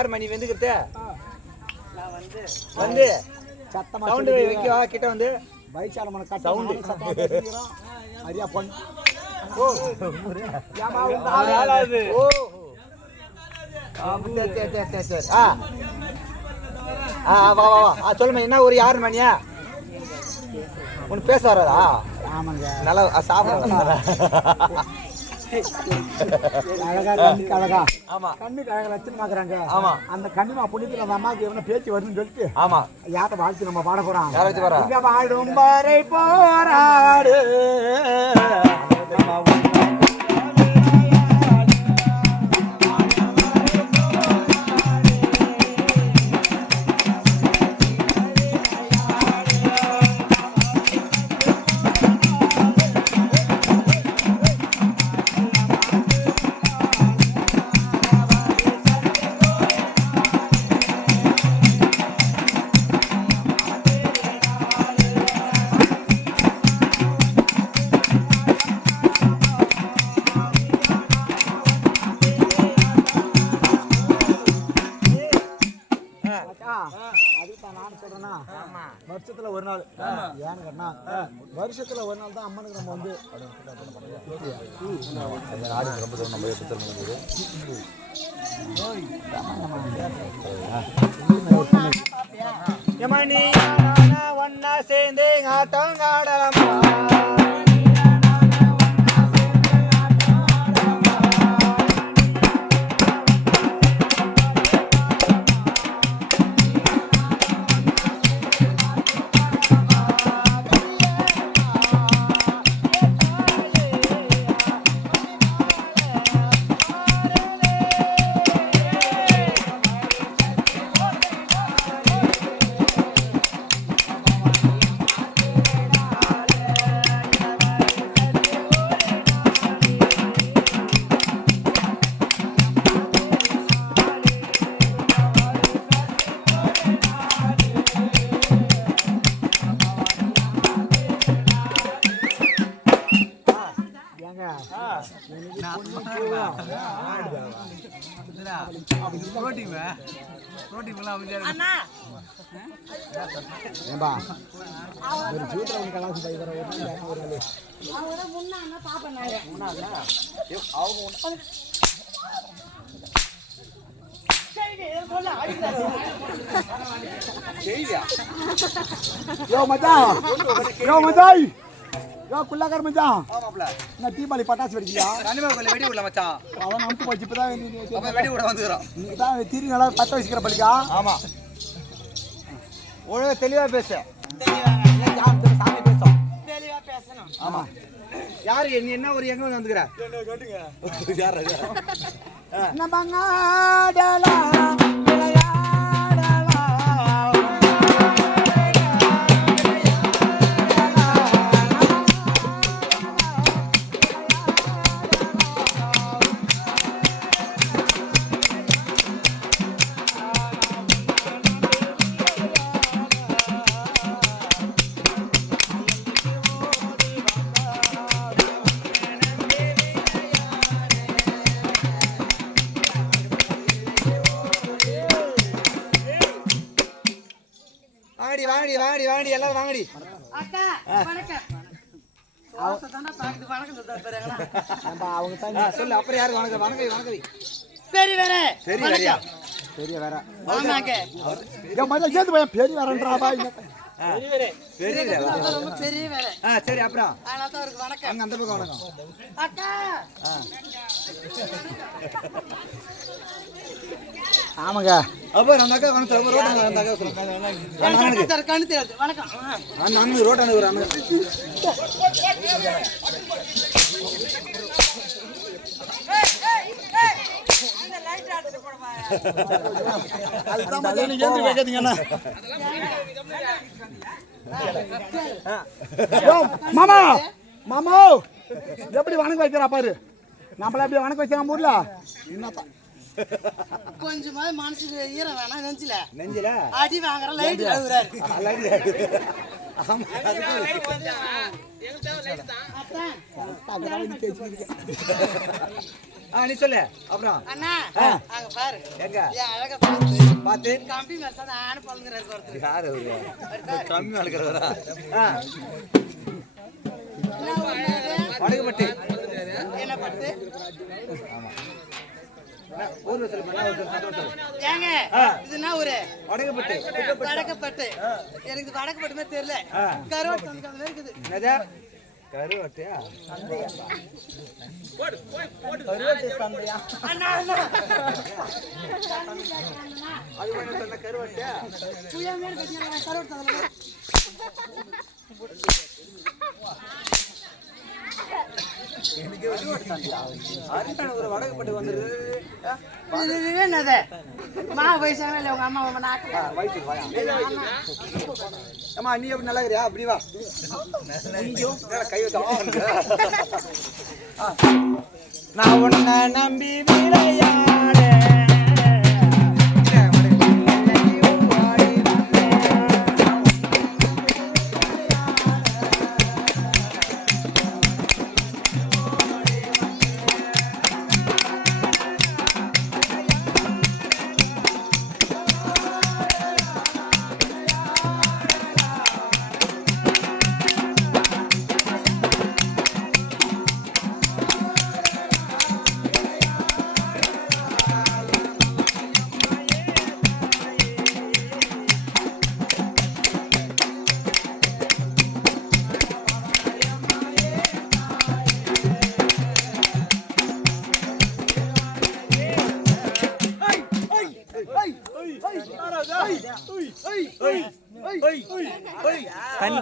யார் மணி வந்துக்கிட்டு வந்து சத்தமா சவுண்ட் வைக்கவா கிட்ட வந்து வயசான கட்ட சவுண்ட் அரியா பொண்ணு ஓ ஆளாது ஓ சரி வா வா வா சொல்லுமா என்ன ஒரு யார் மணியா உனக்கு பேச வராதா? ஆமாங்க நல்லா சாப்பிட அழகா கண்ணுக்கு அழகா ஆமா கண்ணுக்கு அழகா லட்சணமாக்குறாங்க. ஆமா அந்த கண்ணிமா புண்ணியத்துல அந்த அம்மாவுக்கு எவ்வளவு பேச்சு வருதுன்னு சொல்லிட்டு ஆமா யார்ட்ட வாழ்த்து நம்ம பாட போறோம். யார வச்சு பாடுறோம்? இங்க வாழும் வரை போராடு வருஷத்துல ஒரு நாள் ஏன்னு கேட்டா வருஷத்துல ஒரு நாள் தான் அம்மனுக்கு நம்ம வந்து ஒன்னா சேர்ந்து ஆட்டம் ஆடலாமா குள்ளாக்கார மச்சான் நான் தீபாவளி பட்டாசு வெடிக்கலையா? வெடி விடல மச்சான். அவன் நம்பி போச்சு இப்பதான் வெடி விட வந்துக்கிறோம். நீங்க தான் திரி நல்லா பத்த வச்சுக்கிற பள்ளிக்கா? ஆமா ஒழுங்கா தெளிவா பேச சாமி பேசும். ஆமா யாரு நீ என்ன ஒரு எங்க வந்து வந்துக்கிற வாங்கடி வாங்கடி வாங்கடி எல்லாரும் வாங்கடி. அக்கா வணக்கம். அவங்க தான் சொல்லு அப்புறம் யாரு வணக்கம் வணக்கவி வணக்கவி பெரிய வேற சரி வரியா பெரிய வேற வாங்க ஏந்து போய் பெரிய வேறன்றா பாய் பெரிய வேற ரொம்ப பெரிய வேற. சரி அப்புறம் அதனால தான் அவருக்கு வணக்கம். அங்க அந்த பக்கம் வணக்கம் அக்கா. ஆமாங்க அப்ப நம்ம அக்கா வந்து ரோட் அந்த அக்கா சொல்லுங்க கண்ணு தெரியாது வணக்கம். அந்த அண்ணன் ரோட் அனுப்புறாங்க. மாமா மாமா எப்படி வணக்கம் வைக்கிறா பாரு. நம்மள எப்படி வணக்கம் வச்சா ஊர்ல கொஞ்சமாவது மனசுக்கு ஈரம் வேணாம். நெஞ்சில அடி வாங்குற லைட் கழுவுறாரு. நீ சொல்லு அப்புறம். அண்ணா அங்க பாரு எங்க ஏன் அழகா பார்த்து பார்த்து கம்பி மேல தான் ஆன பழங்குறாரு ஒருத்தர். யாரு அவரு? கம்மி அழுக்கிறவரா? என்ன ஊரு இது? வடகுப்பட்டி. என்ன பட்டு? ஊர் வசல் பண்ணா ஒரு சந்தோஷம். ஏங்க இது என்ன ஊரு? வடகுப்பட்டி. வடக்கப்பட்டு. எனக்கு இது வடக்கப்பட்டுமே தெரியல. கருவாட்டு சந்தை அந்த மாதிரி இருக்குது. என்னது? கருவாட்டியா? அண்ணா அண்ணா அது என்ன சொன்ன கருவாட்டியா? புளியா மேல கட்டினாங்க கருவாட்டு சந்தை. ஒரு வடகுப்பட்டி வந்துரு. இது என்னது? மா வயசான இல்ல உங்க அம்மா உங்க நாக்கு. வயிற்று வாயா. அம்மா நீ எப்படி நல்லா இருக்கிறியா? அப்படி வா. கை வச்சா நான் உன்னை நம்பி விளையாட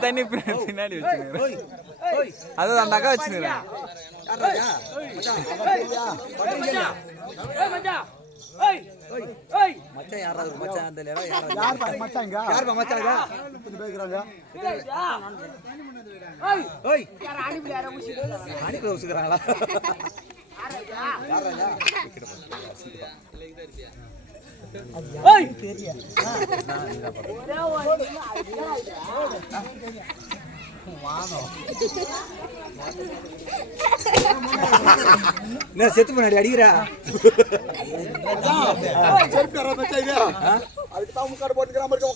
தண்ணி பின்னாடி வச்சுக்கிறேன். அதான் அந்த அக்கா வச்சுக்கிறேன். மச்சான் யாராவது மச்சான் அந்த யார் பாரு மச்சான் இங்க? யார் மச்சாங்க? இது பேக்குறாங்க. ஓய் அடிக்குள்ள உசுக்குறாங்களா? என்ன செத்து முன்னாடி அடிக்கிறா? அதுக்கு தான் முக்காடு போட்டுக்கிற மாதிரி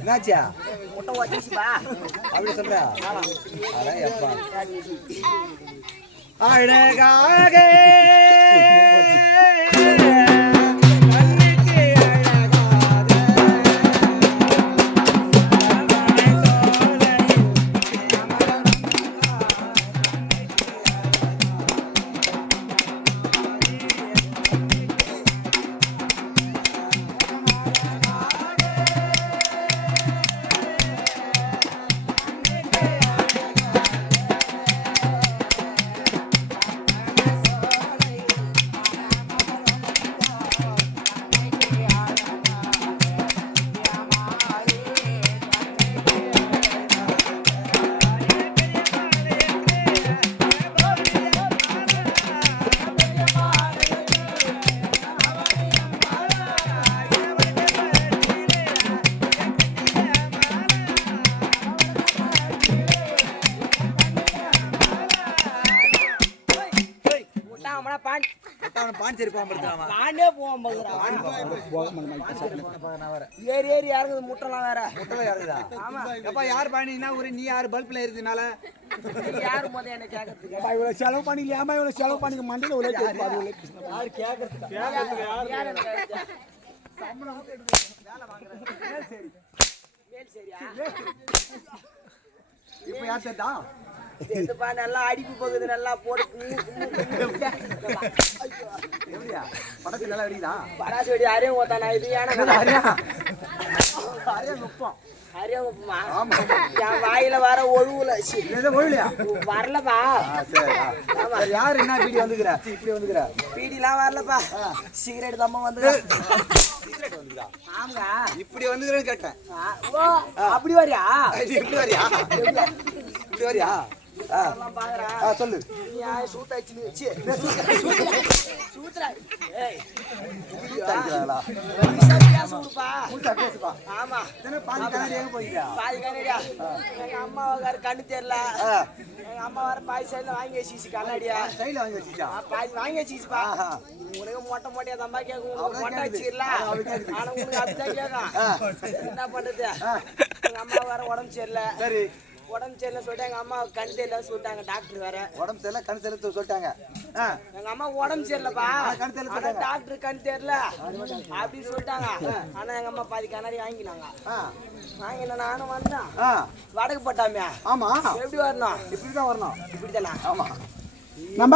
என்னாச்சா? அப்படி சொல்ற? அழகாக பாஞ்சேரி போகாம நானே போவோம் ஏறி ஏறி இறங்குது முட்டெல்லாம் வேற. முட்டை யாருதா? எப்பா யார் பாணினா ஒரு நீ யாரு பல்ப்ல இருந்தனால யாரு முத என்ன கேக்குறதுக்கு? இவ்வளவு செலவு பண்ணிக்கலாமா? இவ்வளவு செலவு பண்ணிக்க மண்டியில உள்ள யாரு கேக்குறதுக்கு? யாரு இப்ப யார் சேர்த்தா? இதுப்பா நல்லா அடிப்பு போகுது நல்லா போடு. எப்படியா படத்துல நல்லா அடிக்குதா? பராசு வெடி அரையும் ஓத்தானா இது ஏன்னா அரியாங்குப்பமா என் வாயில வர ஒழுவுல ஒழுலையா வரலப்பா. யாரு என்ன பீடி வந்துக்கிறா? இப்படி வந்துக்கிறா பீடிலாம் வரலப்பா. சிகரெட் தம்மா வந்து ஆமாங்க இப்படி வந்துக்கிறேன்னு கேட்டேன். ஓ அப்படி வரியா? இப்படி வரியா? இப்படி வரியா? எல்லாம் பாக்குறேன். சொல்லு. நீ சூட் ஆயிடுச்சு சூத்ரா. ஏய் பேசுப்பா. ஆமா பாதி கண்ணாடியா எங்க அம்மா கண்ணு தெரியல. எங்க அம்மா வர பாதி சைடுல வாங்கி வச்சிச்சு கண்ணாடியா. பாதி வாங்கி வச்சிச்சுப்பா. உனக்கு மொட்டை மொட்டையா தம்பா கேட்கும். உனக்கு மொட்டை வச்சிடலாம். ஆனா உனக்கு அப்படிதான் கேட்கும். என்ன பண்றது? எங்க அம்மா வர உடம்பு சரியில்லை. சரி. உடம்பு சரியில்லை சொல்லிட்டு எங்க அம்மா கண் தெரியல சொல்லிட்டாங்க டாக்டர் வேற. உடம்பு தெரியல கண் தெரியல சொல்லிட்டாங்க. எங்க அம்மா உடம்பு சரியில்லப்பா. ஆனா டாக்டர் கண் தெரியல அப்படின்னு சொல்லிட்டாங்க. ஆனா எங்க அம்மா பாதி கண்ணாடி வாங்கினாங்க. வாங்கினா நானும் வந்தேன். வடக்கு போட்டாமே. ஆமா. எப்படி வரணும்? இப்படிதான் வரணும். இப்படிதானா? ஆமா. நம்ம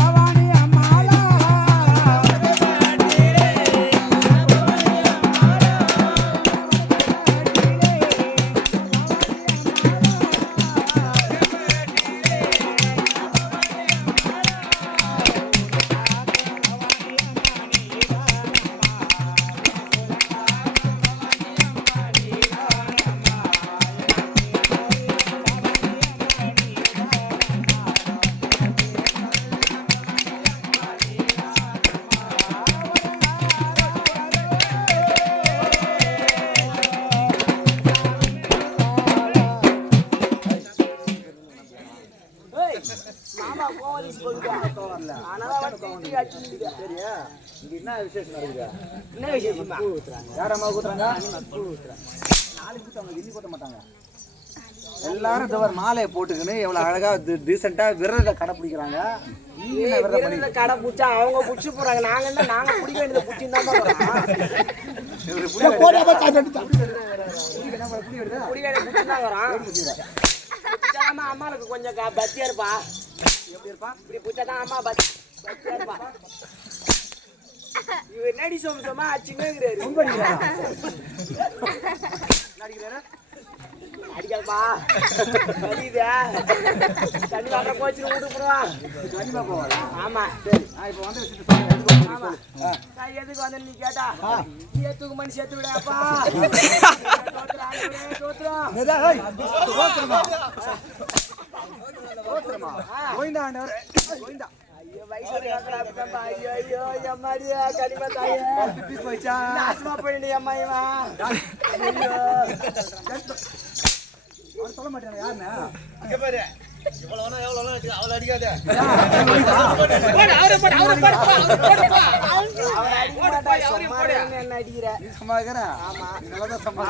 பவானி அம்மாளா மாமா கோவலிஸ் போகுது. ஆனா வந்து அடிச்சுடுது. சரியா? இங்க என்ன விசேஷம் நடக்குது? என்ன விஷயமா? யாரம்மா கூத்துறாங்க? நாளைக்கு கூத்து அவங்க எண்ணி கூட்ட மாட்டாங்க. எல்லாரும் இந்த மாலையை போட்டுக்கின்னு எவ்வளவு அழகா டீசெண்டா விரத கடைபிடிக்கிறாங்க. விரத கடை புடிச்சா அவங்க புடிச்சு போறாங்க. நாங்க பிடிக்க வேண்டியதை புடிச்சுன்னு தான் போறோம். அம்மாளுக்கு கொஞ்சம் பத்தியா இருப்பா. எப்படி இருப்பா? இப்படி புடிச்சாதான் அம்மா பத்தியா இருப்பா. இவர் நடி சோமா அச்சுங்க அடிக்கல்பா அடிதா தண்ணி வாங்க போச்சு வீட்டு போடுவான். கண்டிப்பா போவாங்க. ஆமா சரி. இப்போ வந்து ஆமா நான் எதுக்கு வந்து நீ கேட்டா நீ எத்துக்கு மணி சேர்த்து விடாப்பா. சொல்ல மாட்டேன் யாருன்னு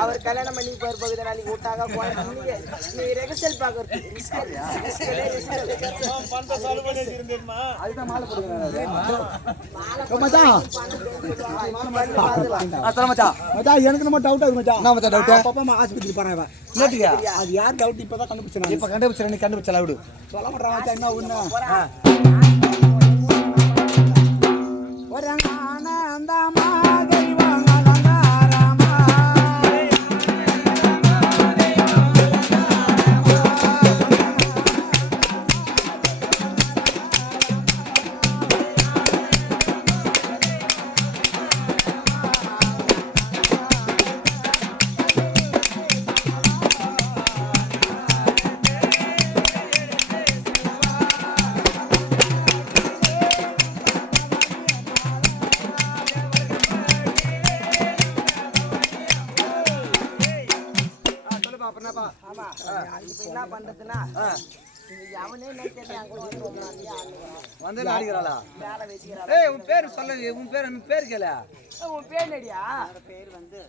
அவர் கல்யாணம் பண்ணி போயிருப்பது நாளைக்கு விட்டாங்க. நீ ரெகசல் பாக்குறது அதுதான் மாலை போடுங்க. எனக்கு நம்ம டவுட் ஆகுது மச்சான். என்ன மச்சான் டவுட்? பாப்பா ஆஸ்பத்திரி போறாங்க. நேத்துக்கு அது யார் டவுட் இப்பதான் கண்டுபிடிச்சாங்க. இப்ப கண்டுபிடிச்சல விடு. சொல்ல மாட்டறான் மச்சான். என்ன ஒண்ணு ஒரங்க ஆனந்தமா தெய்வங்க வந்தாராமா என்ன பண்றதுன்னா அவனே வந்து அடிக்கிறாளா? வேலை வச்சுக்கிறான். ஏய் உன் பேர் சொல்ல. உன் பேர் கேள. உன் பேர் நடியா? பேர் வந்து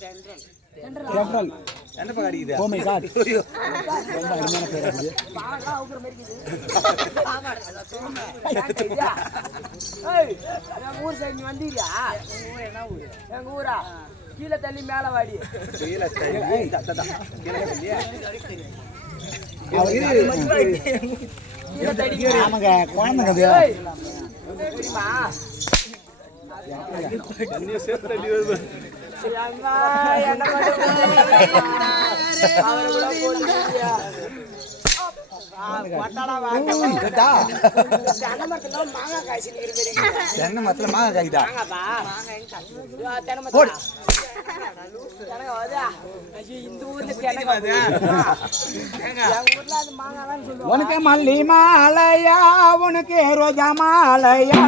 ஜெனரல். என்ன பக்கம் அடிக்குது? Oh my God. ரொம்ப அருமையான பேர் அது. பாலா ஊக்குற மாதிரி இருக்குது. ஆமா ஏய் எங்க ஊர் சைடு நீ வந்தீரியா? எங்க ஊர் என்ன ஊர்? எங்க ஊரா கீழ தள்ளி மேல வாடி. கீழ தள்ளி ஏய் தட்டடா. கீழ தள்ளி. கீழ தள்ளி. ஆமாங்க குழந்தைங்க அது. ஏய் தெரியுமா? தண்ணிய சேர்த்து தள்ளி வருது. அம்மா என்ன பண்றது? அவரை கூட போடுறியா? கொட்டாடா வாங்க கேட்டா தென்னை மரத்துல மாங்காய் காய்ச்சி நிக்கிற மாதிரி இருக்குது. தென்னை மரத்துல மாங்காய் காய்க்குதா மாங்காப்பா தென்னை மரத்துல தென்னை வருதா? ஐயோ, இந்த ஊர்ல தென்னை வருது. எங்க ஊர்ல அது மாங்காய்லாம் சொல்லுவாங்க. உனக்கு மல்லி மாலையா உனக்கு ரோஜா மாலையா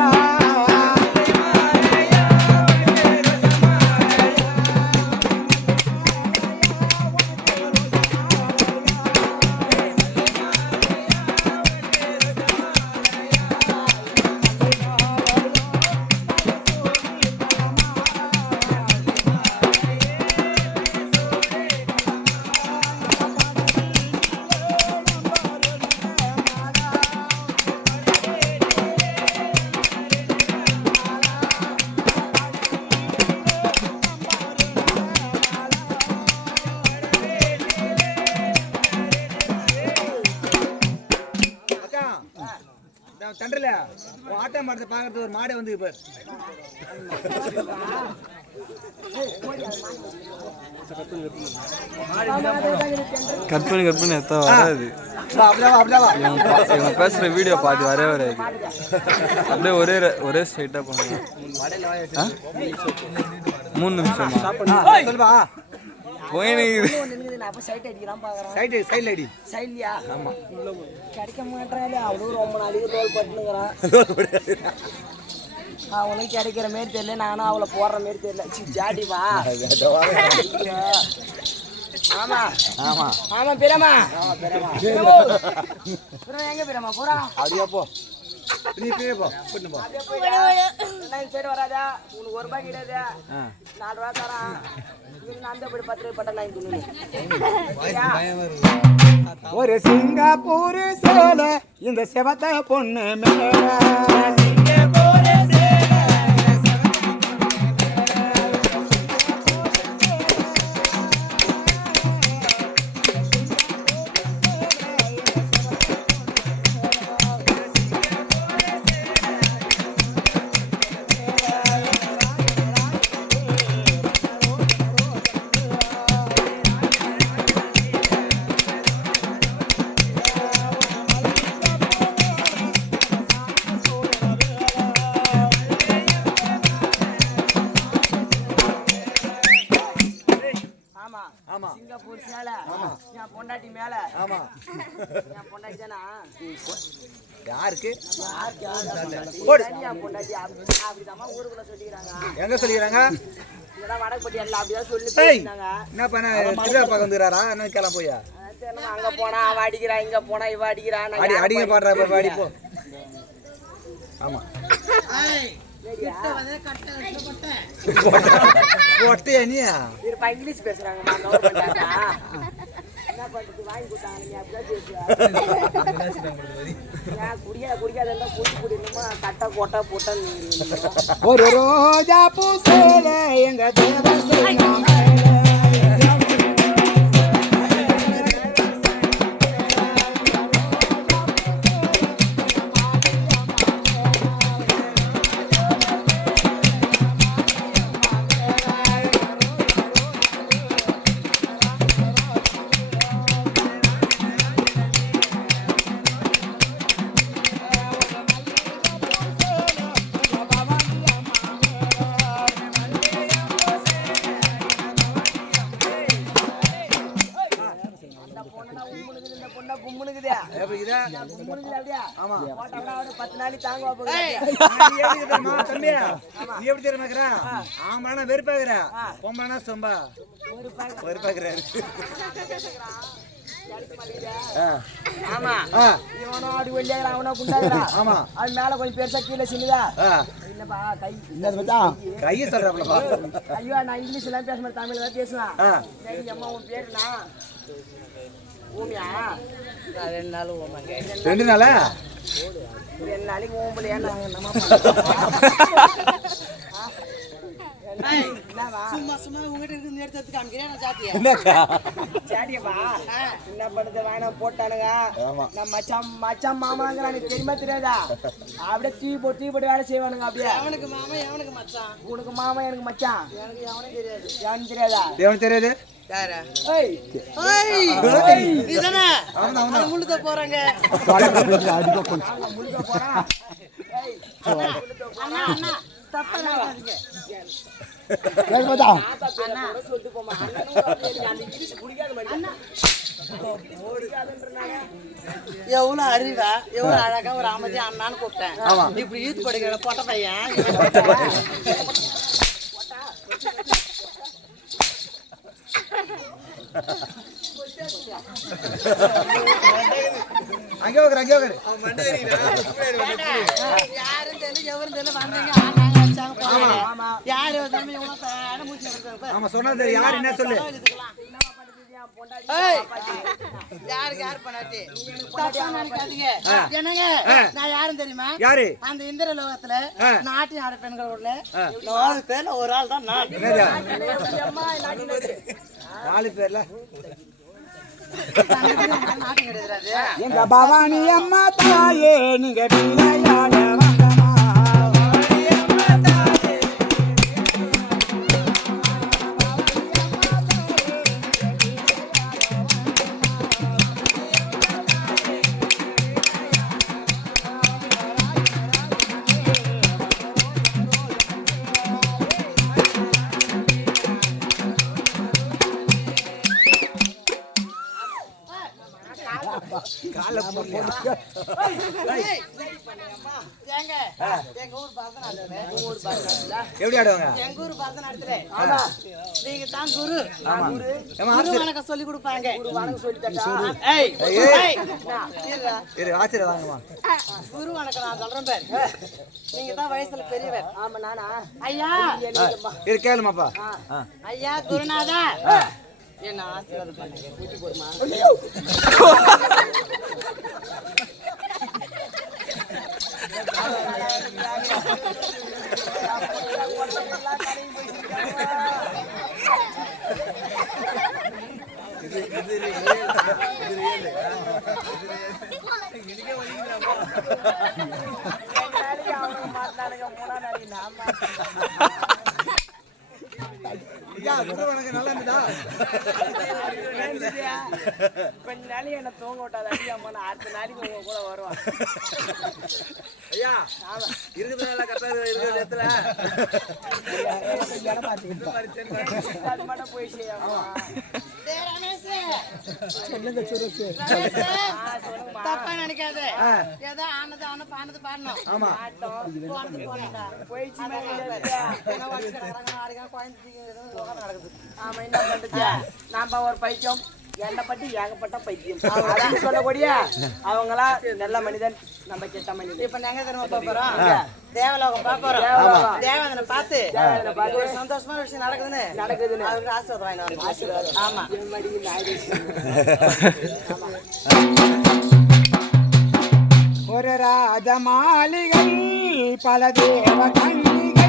தண்டல ஆட்டோ மாடத்தை பாக்குறது ஒரு மாடை வந்து இப்ப கற்பனை எத்த வராது. இவன் பேசுற வீடியோ பார்த்து வரவே வராது. அப்படியே ஒரே ஸ்ட்ரைட்டா பண்ணுங்க. 3 நிமிஷமா சொல்லுவா போயினுக்குது. அப்ப சைட் அடிக்கலாம் பாக்குறேன். சைடுல அடி சைட்லயா? ஆமா. கிடைக்க மாட்டேன். அவளும் ரொம்ப நாளைக்கு தோல் பட்டுனுங்கிறான். அவனுக்கு கிடைக்கிற மாரி தெரியல, நானும் அவளை போடுற மாரி தெரியல. ஜாடிவா ஆமா ஆமா ஆமா பெரியம்மா எங்க பெரியம்மா போறா? அப்படியே போ நீ போ கூட்டு போ அப்படியே போயிடா. சரி வராதா? உனக்கு 1 ரூபாய் கிடையாது. 4 ரூபா தரான். அந்த படி 10 ரூபாய் பட்டா நான் துணி. ஒரு சிங்கப்பூர் சேலை இந்த செவத்த பொண்ணு மேல சிங்கப்பூர் சேலை என் பொண்டாட்டி மேல. ஆமா என் பொண்டாட்டி தானா? யாருக்கு என் பொண்டாட்டி அப்படிதான் ஊருக்குள்ள சொல்லிக்கிறாங்க. எங்க சொல்லிக்கிறாங்க? இதெல்லாம் வடக்குப்பட்டி எல்லாம் அப்படிதான் சொல்லி ஏய், பேசினாங்க. என்ன பண்ண திருவிழா பார்க்க வந்துக்கிறாரா? என்ன கிளம்ப போயா அங்க போனா அவ அடிக்கிறா, இங்க போனா இவ அடிக்கிறா. அடி அடிங்க பாடுறா பாடி போ. ஆமா போட்டியா நீ இருப்பா இங்கிலீஷ் பேசுறாங்க. என்ன பண்றது? வாங்கி கொடுத்தாங்க. நீ அப்படிதான் பேசுவ. குடிக்காத குடிக்கணுமா கட்டை கொட்டை போட்ட ஒரு ரோஜா பூ சேலை எங்க தேவ ஆமா 10 நாளைக்கு தாங்குவா போகுது. நீ எப்படி தெரியுமாக்குறா? ஆமாண்ணா வெறுப்பாக்குறா, பொம்பானா சொம்பா வெறுப்பாக்குறாரு. ஆமா இவனோ அடி வெள்ளியாக அவனா குண்டாகிறா. ஆமா அது மேல கொஞ்சம் பெருசா கீழே சின்னதா. என்னப்பா கை கையை சொல்றாப்லப்பா. ஐயோ நான் இங்கிலீஷ் எல்லாம் பேச மாட்டேன், தமிழ் தான் பேசுவேன். சரி அம்மா உன் பேருண்ணா ஊமியா? 2 நாள் ஊமாங்க. 2 நாளா? 2 நாளைக்கு ஊம்பலையா? நாங்க என்னமா சும்மா உங்ககிட்ட இருந்து எடுத்து காமிக்கிறேன். நான் சாட்டியப்பா என்ன பண்ணுறது? வாங்கினா போட்டானுங்க. நான் மச்சான் மாமாங்கிறான். தெரியுமா தெரியாதா? அப்படியே தூக்கி போட்டு வேலை செய்வானுங்க. அப்படியே அவனுக்கு மாமா எவனுக்கு மச்சான், உனக்கு மாமா எனக்கு மச்சான். எனக்கு எவனும் தெரியாது. எவனுக்கு தெரியாதா? எவனுக்கு தெரியாது? யாரா ஏய் நீதானே அந்த முள்ளுத போறாங்க முழுக்க போறான் அண்ணா அண்ணா தப்பா நினைக்காதீங்க அண்ணா சொல்லிட்டு போமா அண்ணனும் அந்த இங்கிலீஷ் புடிக்காத மாதிரி அண்ணா எவ்வளவு அறிவா எவ்வளவு அழகா ஒரு அமைதி அண்ணான்னு கூப்பிட்டேன் இப்படி ஈத்து படிக்கிற பொட்ட பையன் அங்கே உட்காரு யாரும் தெரியல எவரும் தெரியல வந்தீங்க ஆனாங்க அடிச்சாங்க போனாங்க யாரு வந்தாலும் இவங்க தான மூச்சு எடுத்து ஆமா சொன்னது யார் என்ன சொல்லு யாருக்கு யார் பண்ணாட்டி தப்பா நினைக்காதீங்க என்னங்க நான் யாரும் தெரியுமா யாரு அந்த இந்திர லோகத்துல நாட்டின் ஆட பெண்களோட 4 பேர்ல ஒரு ஆள் தான் நான் 4 பேர்ல நாட்டின் கிடையாது எங்க பவானி அம்மா தாயே நீங்க விளையாட வந்தமா ஏங்க எங்க ஊர் பரதநாட்டியத்துல எப்படி ஆடுவாங்க எங்க ஊர் பரதநாட்டியத்துல நீங்க தான் குரு குரு வணக்கம் சொல்லி கொடுப்பாங்க வணக்கம் சொல்லி தட்டா ஏய் இரு ஆச்சரிய வாங்கம்மா குரு வணக்கம் நான் சொல்றேன் பேர் நீங்க தான் வயசுல பெரியவர் ஆமா நானா ஐயா இரு கேளுமாப்பா ஐயா குருநாதா என்ன ஆசீர்வாதம் பண்ணுங்க ஊத்தி போடுமா நல்லா இருந்ததா கொஞ்ச நாளைக்கு என்ன தூங்க விட்டாத அடியாம அடுத்த நாளைக்கு உங்க கூட வருவான் ஐயா இருக்குது நல்லா கரெக்டா இருக்கிற இடத்துல அது மட்டும் போய் செய்யணும் தப்பா நினைக்காத ஏதோ ஆனது பாடணும் ஆமா போயிடுச்சு ஆமா என்ன பண்றது நாம ஒரு பைத்தியம் என்னை பத்தி ஏகப்பட்ட பைத்தியம் அப்படின்னு சொல்லக்கூடிய அவங்களா நல்ல மனிதன் நம்ம கெட்ட மனிதன் இப்ப நாங்க தெரியுமா போறோம் தேவலோகம் பாப்போம் தேவதனை பார்த்து ஒரு சந்தோஷமான விஷயம் நடக்குதுன்னு அவருக்கு ஆசீர்வாதம் வாங்கி வரணும் ஆமா ஒரு ராஜ மாளிகை பல தேவ கண்ணிகை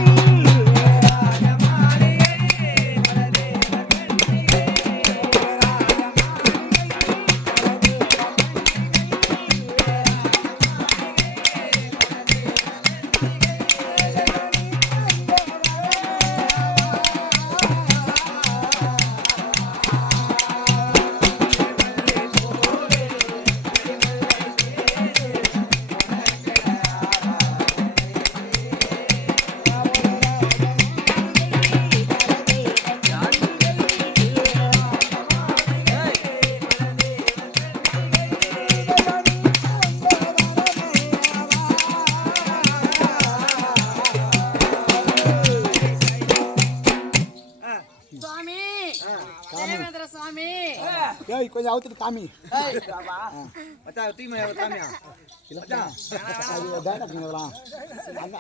கொஞ்சம் அவுத்துட்டு காமி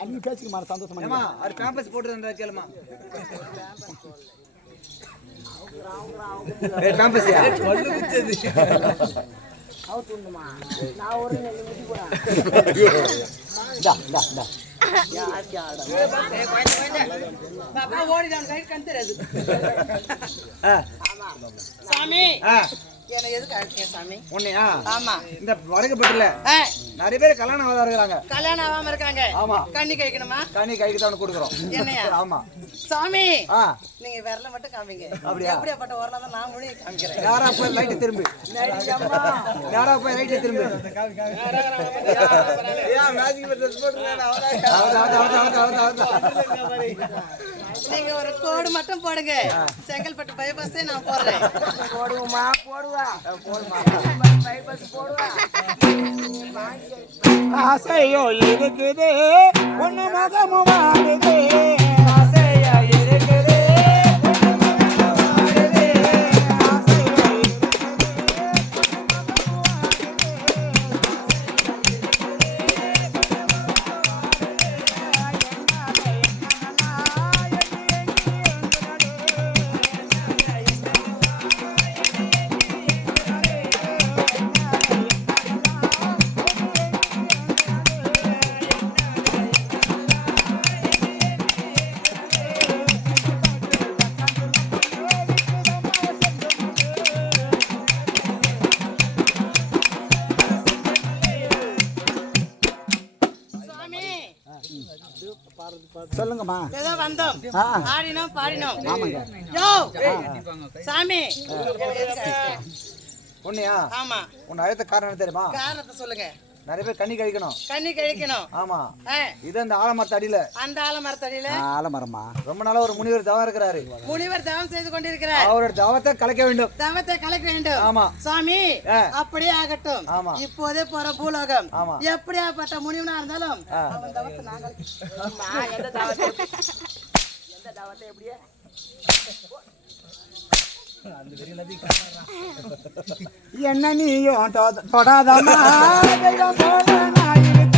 அன்னி பேச்சுக்கு மாற சந்தோஷமா அவர் பேம்பஸ் போட்டு கேளுமா பேம்பஸ் நான் ஒரு சாமி என்ன எதுக்கு அழைச்சீங்க சாமி? உன்னையா? ஆமா. இந்த வடக்குப்பட்டில நிறைய பேர் கல்யாணம் ஆகாத இருக்கிறாங்க. கல்யாணம் ஆகாம இருக்காங்க. ஆமா. கண்ணி கைக்கணுமா? கண்ணி கைக்கு தான் கொடுக்குறோம். என்னையா? ஆமா. சாமி நீங்க விரல மட்டும் காமிங்க. அப்படியா? எப்படியாப்பட்ட வரல தான் நான் முடி காமிக்கிறேன். நேரா போய் லைட் திரும்பு. நேரா போய் லைட் திரும்பு. மேஜிக் ட்ரெஸ் போட்டுறானே நீங்க ஒரு கோடு மட்டும் போடுங்க. செங்கல்பட்டு பைபாஸே நான் போடுறேன். போடுவோமா போடுவா பைபாஸ் போடுவா. ஆசையோ இருக்குது ஒண்ணு மகமும் வாடுது ஆசையா இருக்குது சொல்லுங்கம்மா. ஏதோ வந்தோம், ஆடினோம் பாடினோம். யோ சாமி உன்னையா? ஆமா. உன் அழைத்த காரணம் தெரியுமா? காரணத்தை சொல்லுங்க. நிறைய பேர் கண்ணி கழிக்கணும். கண்ணி கழிக்கணும். ஆமா. இது அந்த ஆலமரத்து அடியில. அந்த ஆலமரத்தடியில ஆலமரமா? ரொம்ப நாளா ஒரு முனிவர் தவம் இருக்கிறாரு. முனிவர் தவம் செய்து கொண்டிருக்கிறார். அவரோட தவத்தை கலைக்க வேண்டும். தவத்தை கலைக்க வேண்டும். ஆமா. சாமி அப்படியே ஆகட்டும். ஆமா. இப்போதே போற பூலோகம். ஆமா. எப்படியாப்பட்ட முனிவனா இருந்தாலும் அவன் தவத்தை நாங்கள் எந்த தாவத்தை எப்படியே என்ன நீயும் தொடாதமா தெய்வம் போல நான் இருக்கேன்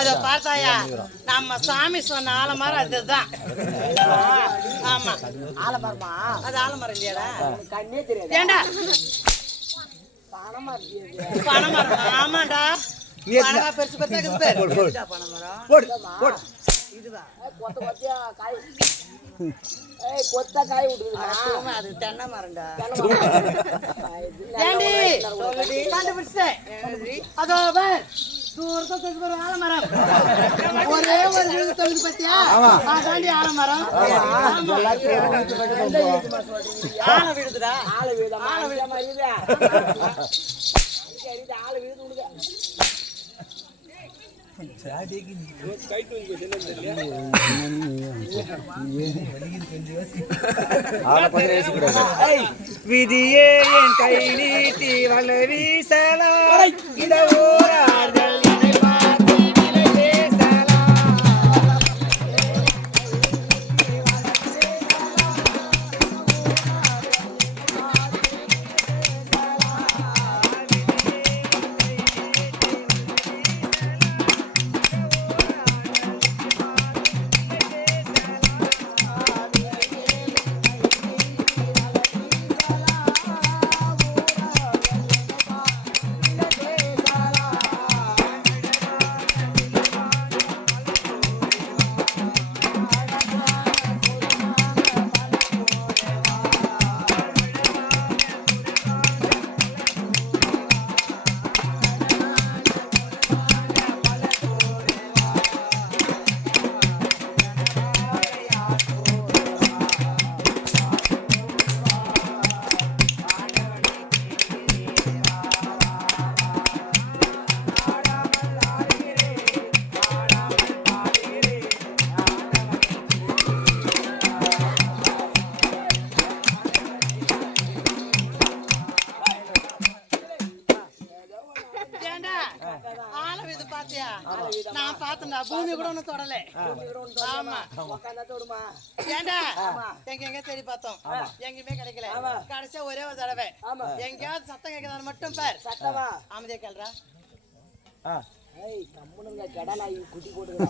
அத பார்த்தாயா? நம்ம சாமி சொன்ன ஆலமரம் அதுதான். ஆமா. ஆலமரமா? அது ஆலமரம் இல்லையாடா? கண்ணே தெரியாது. ஏண்டா பனைமரம்? ஆமாடா, பனமா பெருசு பெருசா இருக்குது பேர். பனைமரம் இதுவா? கொத்த கொத்தையா காய் கொத்த காய் விட்டுருக்கா? அது தென்னை மரம்டா. ஏண்டி கண்டுபிடிச்சேன். அதோ பார், தூரத்தை தெரிஞ்சு ஒரு ஆலமரம். ஒரே ஒரு விழுந்து தொகுதி பத்தியா? அதாண்டி ஆலமரம். ஆல விழுதுடா. ஆள வீடு ஆள வீட மாதிரி ஆள வீடு விடுங்க. விதியே என் கை நீட்டி வள வீசலாம் இந்த ஊரார்கள் என்னை பார்த்து விலை பேசலாம் நான் பார்த்தேன்டா பூமி கூட ஒன்னும் தொடல. ஆமா உட்காந்தா தொடுமா ஏண்டா எங்க தேடி பார்த்தோம் எங்கேயுமே கிடைக்கல. கடைசியா ஒரே ஒரு தடவை எங்கேயாவது சத்தம் கேட்கறான்னு மட்டும் பார். சத்தமா அமைதியா கேள்றா. ஏய் கம்முனுங்க கடலாய் குட்டி போடுங்க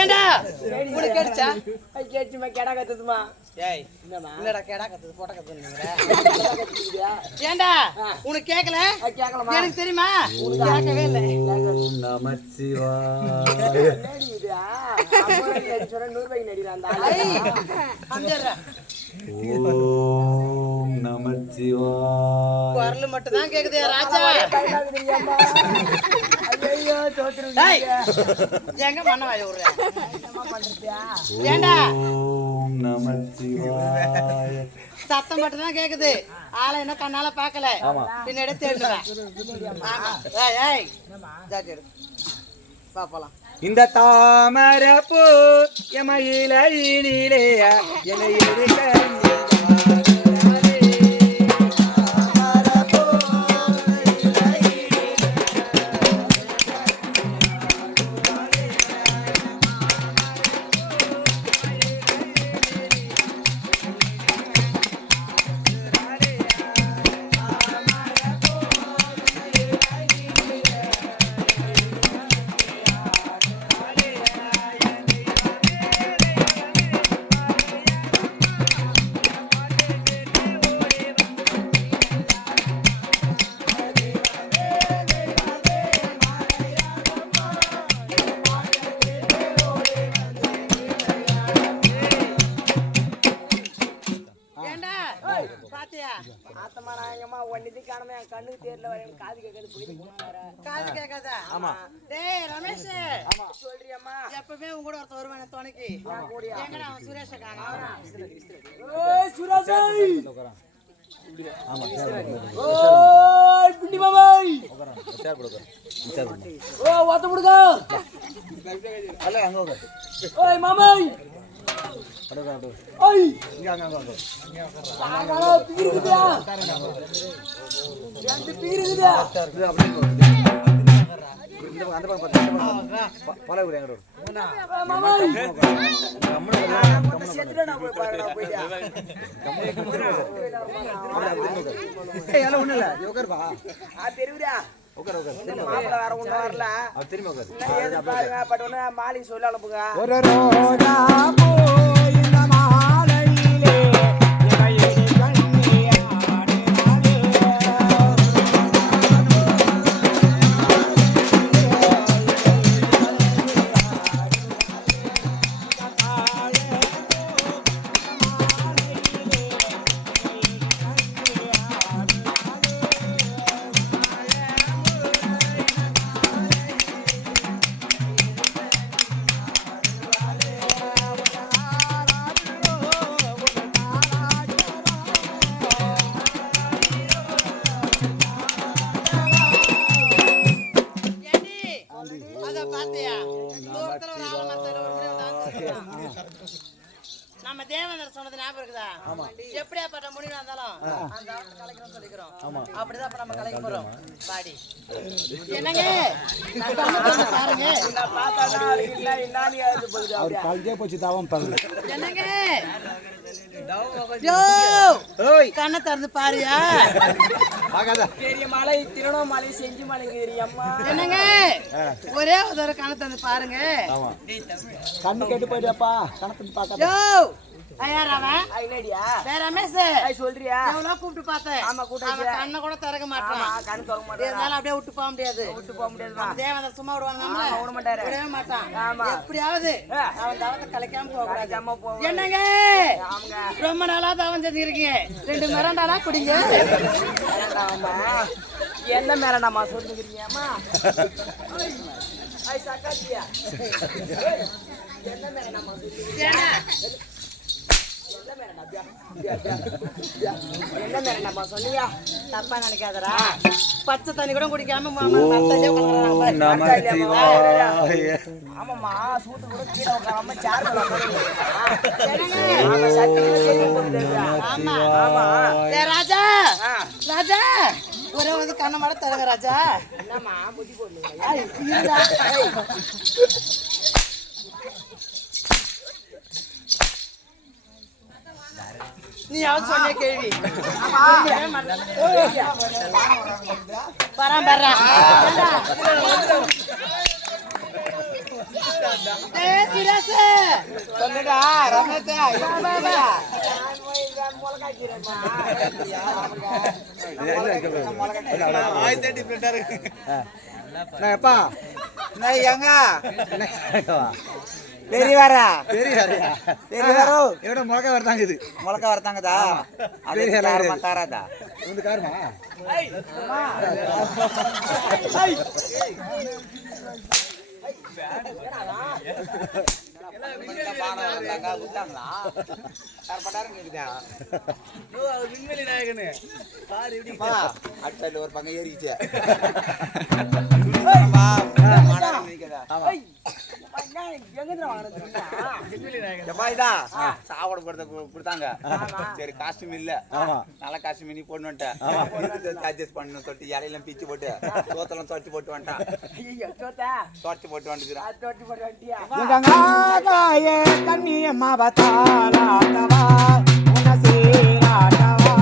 ஏண்டா உனக்கு கேடுச்சா? கேச்சுமா கெடா கத்துதுமா ஏய் இல்லடா கேடா கத்துது போட்ட கத்துதுங்கற. ஏண்டா உனக்கு கேக்கல? கேக்கலமா எனக்கு தெரியுமா? கேட்கவே இல்ல. நமச்சிவாய நேடிடா அம்மா நேடி சொல்ற 100 ரூபாய்க்கு நேடிடா அந்த ஆளு அஞ்சறா ஓம் நமச்சிவாய குரல் மட்டும் தான் கேக்குதே ராஜா. கைலாகுதியம்மா ஐயோ தோத்துறீங்க டேய் எங்க மண்ணவாய ஊர்ற என்னமா பண்றீயா ஏண்டா ஓம் நமச்சிவாய சத்தம் மட்டும் தான் கேக்குது. ஆளை என்ன கண்ணால பாக்கல. பின்னாடி தேடுறேன். ஆமா ஏய் ஏய் ஜாட்டி எடு வா போலாம். இந்த தாமரப்பூ எமயிலே என்னை எடுக்க ஆத்தமா நான் எங்கம்மா ஒன்னிது காணமே என் கண்ணுக்கு தேர்ல வரேன் காது கேட்காது போயிட்டு போனாரா காது கேட்காதா? ஆமா. டேய் ரமேஷ் சொல்றியம்மா எப்பவே உங்க கூட ஒருத்தர் வருவானே துணைக்கு. எங்கடா அவன் சுரேஷ காணோம்? ஏய் சுராஜை ஓய் பிண்டி மாமாய் ஓ வாத்த முடுங்க அல்ல அங்க உட்காரு ஓய் மாமாய் ஓய் இங்க அங்க ஆகால பீருக்குதா ரெண்டு பீருக்குதா இது அப்படியே இந்த அந்த பக்கம் பாத்து பல ஊர் எங்கடோ மாமாய் கம்மன நம்ம செத்துடா போய் பாருடா போய்டா ஏய் எல்லாம் ஒண்ணு இல்ல யோகர் வா ஆ தெரியுடா உட்கார் இந்த மாப்பிள வேற ஒண்ணு வரல அது திரும்பி உட்கார் என்ன ஏது பாருங்க பட் ஒண்ணு மாலி சொல்ல அனுப்புங்க ஒரு ரோஜா பூ இந்த மாலையிலே இவையடி நம்ம தேவேந்திர சொன்னது ஞாபகம் இருக்குதா? எப்படியாப்பட்ட முடிவு இருந்தாலும் அந்த ஆட்டை கலைக்கிறோம் சொல்லிக்கிறோம். அப்படிதான் அப்ப நம்ம கலைக்க போறோம். பாடி என்னங்க பாருங்க நான் பார்த்தாதான் அதுக்கு இல்ல என்னானி ஆகுது போகுது அவர் கால்கே போச்சு தாவம் பாருங்க. என்னங்க யோ கண்ணை திறந்து பாருயா. பெரிய மலை திருவண்ணாமலை செஞ்சி மலைக்கு தெரியுமா என்னங்க ஒரே ஒரு தடவை கண்ணை திறந்து பாருங்க. கண்ணு கெட்டு போயிடுப்பா கணக்கு பார்க்காத. யோ யார் அவன்? ஐலடியா வேற ரமேஷ் சொல்றியா எவ்வளோ கூப்பிட்டு பார்த்தேன். ஆமா, கூப்பிட்டு அவன் கண்ணை கூட திறக்க மாட்டான். கண் தொட மாட்டேன் இருந்தாலும் அப்படியே விட்டு போக முடியாது. விட்டு போக முடியாது நம்ம தேவேந்திர சும்மா விடுவாங்க நம்மள? விட மாட்டாரு. விடவே மாட்டான். ஆமா. எப்படியாவது அவன் தவத்தை கலைக்காம போக கூடாது. கலைக்காம போக என்னங்க ஆமாங்க ரொம்ப நாளா தவம் செஞ்சிருக்கீங்க. 2 மிரண்டாலா குடிங்க. ஆமா என்ன மேலடாமா சொல்லுகிறீங்கம்மா ஐ சக்காத்தியா என்ன மேலடாமா சொல்லுகிறீங்க என்ன மேலடாமா சொன்னீங்க தப்பா நினைக்காதடா. பச்சை தண்ணி கூட குடிக்காம மரத்தடியே உட்கார்றாங்க. ஆமாம்மா சூட்டு கூட கீழே உட்காராம சேர் மேல உட்கார்ந்து ஆமா. ஏ ராஜா ராஜா ஒரே வந்து கண்ண மாட தரங்க ராஜா. என்னம்மா முடி போடுங்க ஐய், இருடா. நீ யாவது சொன்ன கேள்வி பராம் பரா சொல்லுடா ரமேஷா எப்பா எங்க பெரியவாரா பெரியவாரோ எவ்வளோ முழக்க வரதாங்க இது முழக்க வரதாங்கதா அது காரமா காராதா இந்த காரமா ஒரு பக்கம் ஏறிச்சு சாப்பாடு கொடுத்தாங்க சரி காஸ்டியூம் இல்ல நல்ல காஸ்டியூம் நீ போட்டு வந்துட்டேன் அட்ஜஸ்ட் பண்ணணும் தொட்டி இலையெல்லாம் பிச்சு போட்டு சோத்தெல்லாம் துவச்சி போட்டு வந்துட்டான் துவச்சி போட்டு வந்துக்கிறான் கண்ணியம்மா பத்தாலாட்டவா உனசீராட்டவா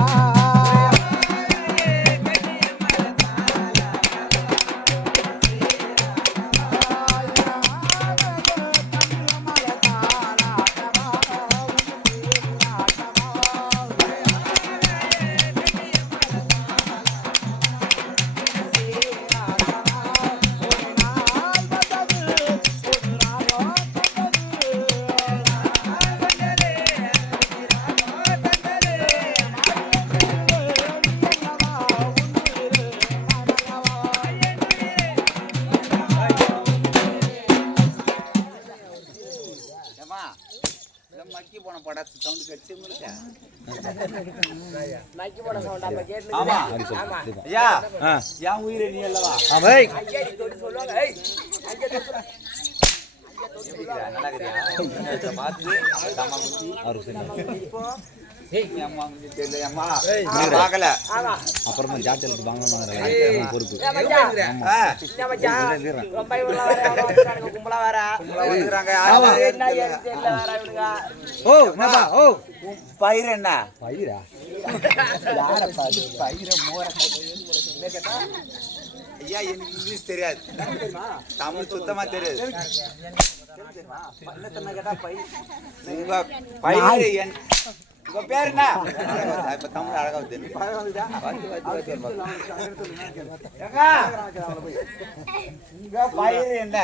மக்கி போன படாத்து சவுண்ட் கட்சி நக்கி போட சவுண்ட் அப்ப கேட்ல ஆமா ஐயா யா உயிரே நீ அல்லவா ஆமா ஐயா தொடி சொல்லுவாங்க ஏய் அங்க நல்லா இருக்கறியா பாத்து அம்மா குச்சி அம்மா குச்சி தெரியல அம்மா பார்க்கல அப்புறமா ஜாட்டலுக்கு வாங்கணும் பொறுப்பு ரொம்ப இவங்க கும்பலா வர வந்துறாங்க என்ன ஏன்னு தெரியல வர இவனுங்க ஓ என்னப்பா ஓ பயிர் என்ன பயிரா யார பாது பயிர மோர கேட்டா ஐயா எனக்கு இங்கிலீஷ் தெரியாது தமிழ் சுத்தமா தெரியாது உங்க பயிர் உங்க பேர் என்ன இப்ப தமிழ் அழகா தெரியும் உங்க பயிர் என்ன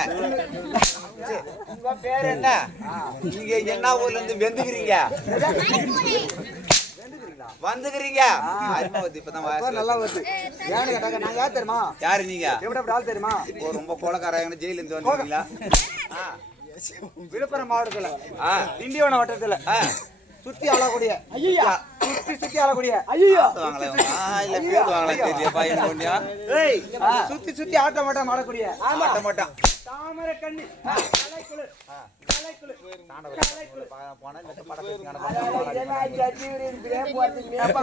உங்க பேர் என்ன நீங்க என்ன ஊர்ல இருந்து வெந்துக்கிறீங்க வந்துக்கிறீங்க இப்பதான் நல்லா வருது ஏன்னு கேட்டாங்க நாங்க யார் தெரியுமா யாரு நீங்க எப்படி ஆள் தெரியுமா ரொம்ப கோலக்காரங்க ஜெயில இருந்து வந்துருக்கீங்களா விழுப்புரம் மாவட்டத்துல திண்டிவனம் வட்டத்துல சுத்தி ஆளக்கூடிய ஐயா சுத்தி ஆளக்கூடிய ஐயோ சுத்தி ஆட்ட மாட்டான் ஆடக்கூடிய ஆட்ட மாட்டான் தாமரை கண்ணி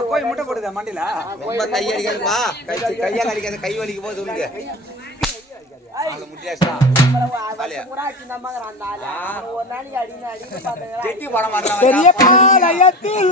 கோயில் முட்டை போடுதா மண்டியில கை அடிக்காதுப்பா கையால் அடிக்காத கை வலிக்கு போது சொல்லுங்க பெரிய பாளையத்தில்